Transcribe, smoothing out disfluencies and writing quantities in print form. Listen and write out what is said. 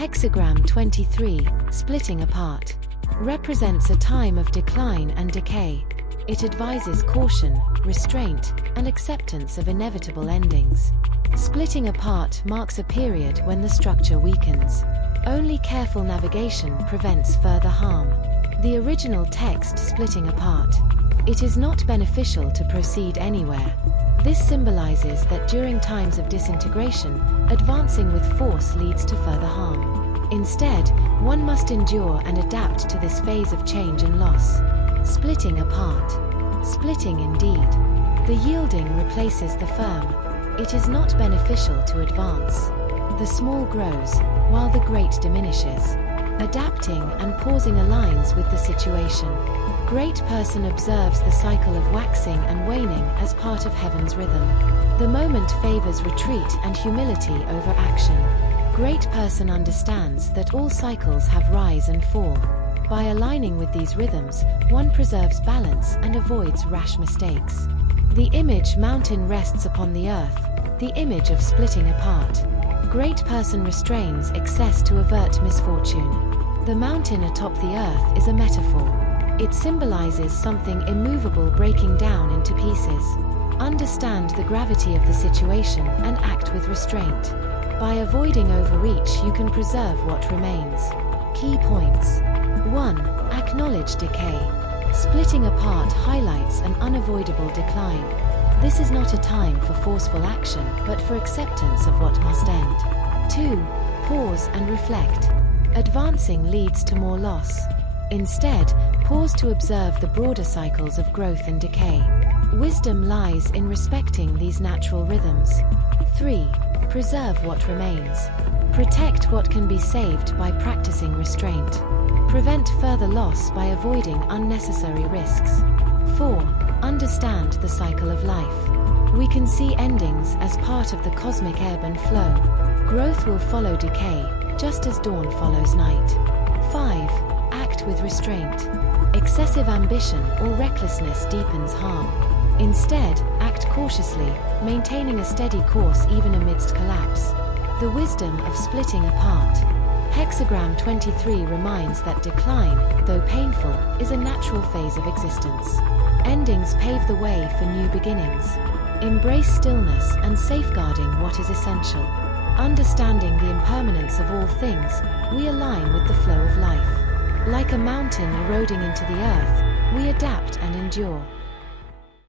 Hexagram 23, splitting apart, represents a time of decline and decay. It advises caution, restraint, and acceptance of inevitable endings. Splitting apart marks a period when the structure weakens. Only careful navigation prevents further harm. The original text splitting apart. It is not beneficial to proceed anywhere. This symbolizes that during times of disintegration, advancing with force leads to further harm. Instead, one must endure and adapt to this phase of change and loss. Splitting apart. Splitting indeed. The yielding replaces the firm. It is not beneficial to advance. The small grows, while the great diminishes. Adapting and pausing aligns with the situation. Great person observes the cycle of waxing and waning as part of heaven's rhythm. The moment favors retreat and humility over action. Great person understands that all cycles have rise and fall. By aligning with these rhythms, one preserves balance and avoids rash mistakes. The image mountain rests upon the earth, the image of splitting apart. Great person restrains excess to avert misfortune. The mountain atop the earth is a metaphor. It symbolizes something immovable breaking down into pieces. Understand the gravity of the situation and act with restraint. By avoiding overreach, you can preserve what remains. Key points. 1. Acknowledge decay. Splitting apart highlights an unavoidable decline. This is not a time for forceful action, but for acceptance of what must end. 2. Pause and reflect. Advancing leads to more loss. Instead, pause to observe the broader cycles of growth and decay. Wisdom lies in respecting these natural rhythms. 3. Preserve what remains. Protect what can be saved by practicing restraint. Prevent further loss by avoiding unnecessary risks. 4. Understand the cycle of life. We can see endings as part of the cosmic ebb and flow. Growth will follow decay, just as dawn follows night. 5. Act with restraint. Excessive ambition or recklessness deepens harm. Instead, act cautiously, maintaining a steady course even amidst collapse. The wisdom of splitting apart. Hexagram 23 reminds that decline, though painful, is a natural phase of existence. Endings pave the way for new beginnings. Embrace stillness and safeguarding what is essential. Understanding the impermanence of all things, we align with the flow of life. Like a mountain eroding into the earth, we adapt and endure.